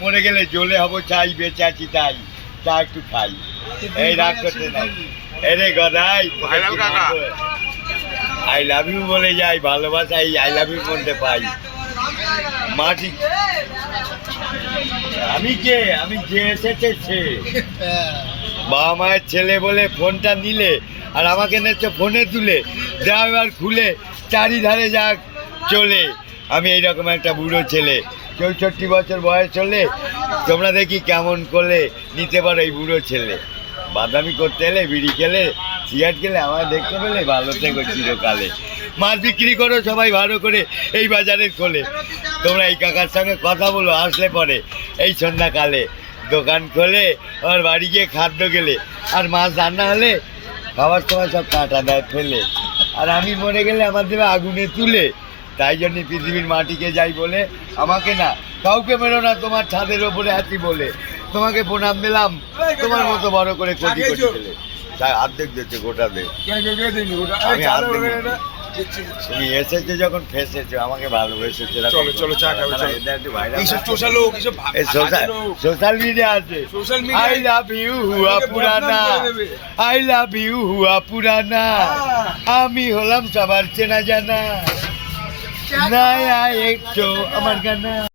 মরে গেলে জ্বলে হবো চাই, বেঁচে আছি তাই, চা একটু খাই। এই রাগ করতে নাই, এরে গদাই আই লাভ ইউ বলে যাই, ভালোবাসা এই আই লাভ ইউ মধ্যে পাই। মাটি আমি যে এসেছে সে বাবা মায়ের ছেলে বলে ফোনটা নিলে আর আমাকে নেচ্ছে ফোনে তুলে ড্রাইভার খুলে চারিধারে যাক চলে। আমি এইরকম একটা বুড়ো ছেলে, 64 বছর বয়স হলে তোমরা দেখি কেমন করলে নিতে পারো এই বুড়ো ছেলে। বাদামি করতে এলে, বিড়ি খেলে, সিগারেট খেলে আমার দেখতে পেলে ভালো থেকো চিরকালে। মাছ বিক্রি করো সবাই ভালো করে এই বাজারের খোলে। তোমরা এই কাকার সঙ্গে কথা বলো আসলে পরে এই সন্ধ্যাকালে। দোকান খোলে আমার বাড়ি গিয়ে খাদ্য গেলে, আর মাছ রান্না হলে খাবার সময় সব কাঁটা দেয় ফেলে। আর আমি মরে গেলে আমার দেবে আগুনে তুলে। তাই জন্য পৃথিবীর মাটিকে যাই বলে আমাকে না কাউকে মেরো না তোমার ছাদের ওপরে আছি বলে। তোমাকে প্রণাম দিলাম তোমার মতো বড় করে কোটি কোটি ছেলে। তাই অর্ধেক দিচ্ছে গোটা দে, আমি অর্ধেক। তুমি এসেছো যখন ফেসেছো আমাকে ভালোবেসেছো। চলো চলো চা খাবে, সোশ্যাল মিডিয়া আছে। আই লাভ ইউ হুয়া পুরানা, আই লাভ ইউ হুয়া পুরানা, আমি হলাম সবার চেনা জানা, নয়া একটু আমার গানা।